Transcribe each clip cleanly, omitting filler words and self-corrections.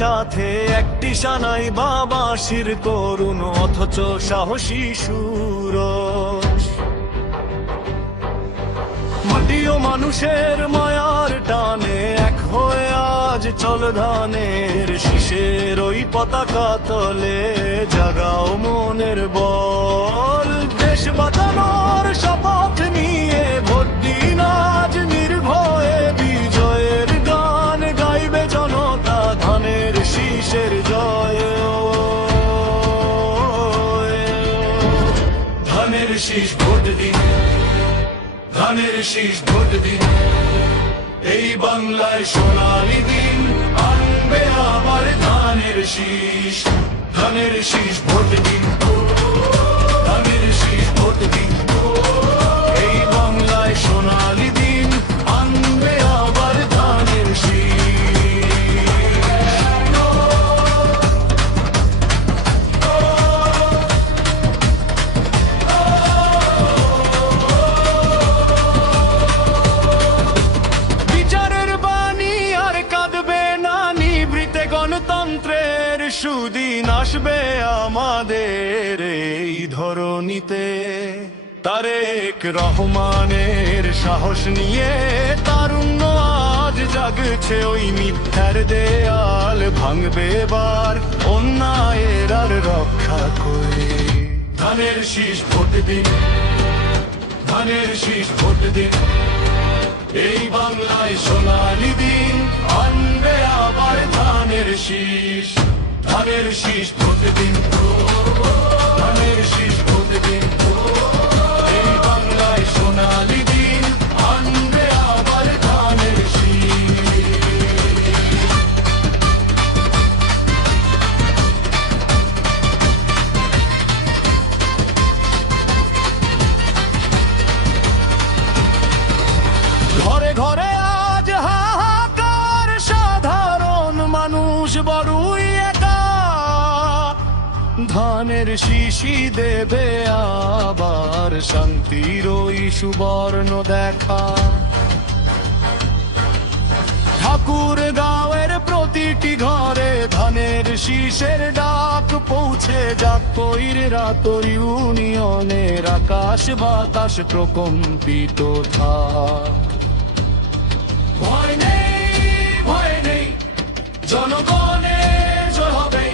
সাথে একটি সানাই বা বাঁশির করুণ অথচ সাহসী সুর। মাটি ও মানুষের মায়ার টানে এক হয়ে আজ চল ধানের শীষের ওই পতাকা তলে, জাগাও মনের বল। দেশ বাঁচানোর শপথ নিয়ে ভোট দিন আজ নির্ভয়ে, বিজয়ের গান গাইবে জনতা, ধানের শীষের জয়। ধানের শীষ ভোট দিন, ধানের শীষ ভোট দিন, এই বাংলায় সোনালি দিন আনবে আবার ধানের শীষ। ধানের শীষ ভোট দিন, ধানের শীষ ভোট দিন, এই বাংলায় সোনালি দিন আনবে আবার ধানের শীষ। গণতন্ত্রের সুদিন আসবে আমাদের এই ধরণীতে, তারেক রহমানের সাহস নিয়ে তারুণ্য আজ জাগছে ওই মিথ্যার দেয়াল ভাঙবে এবার অন্যায়ের আর রক্ষা করে। ধানের শীষ ভোট দিন, ধানের শীষ ভোট দিন, এই বাংলায় সোনালি দিন আনবে আবার ধানের শীষ। ধানের শীষ ভোট দিন, ধানের শীষ ভোট দিন, এই বাংলায় সোনালি দিন আনবে আবার ধানের শীষ। ঘরে ঘরে আজ হাহাকার, সাধারণ মানুষ বড়ই একা, ধানের শিশি দেবে আবার শান্তির ওই সুবর্ণ দেখা। ঠাকুর গাঁওয়ের প্রতিটি ঘরে ধানের শীষের ডাক পৌঁছে যাক, কইরা তোর ইউনিয়নের আকাশ বাতাস প্রকম্পিত থাক। ভয় নেই, ভয় নেই, জনগণের জয় হবে,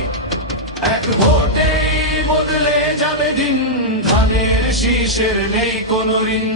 এক ভোটেই বদলে যাবে দিন, ধানের শীষের নেই কোনো ঋণ।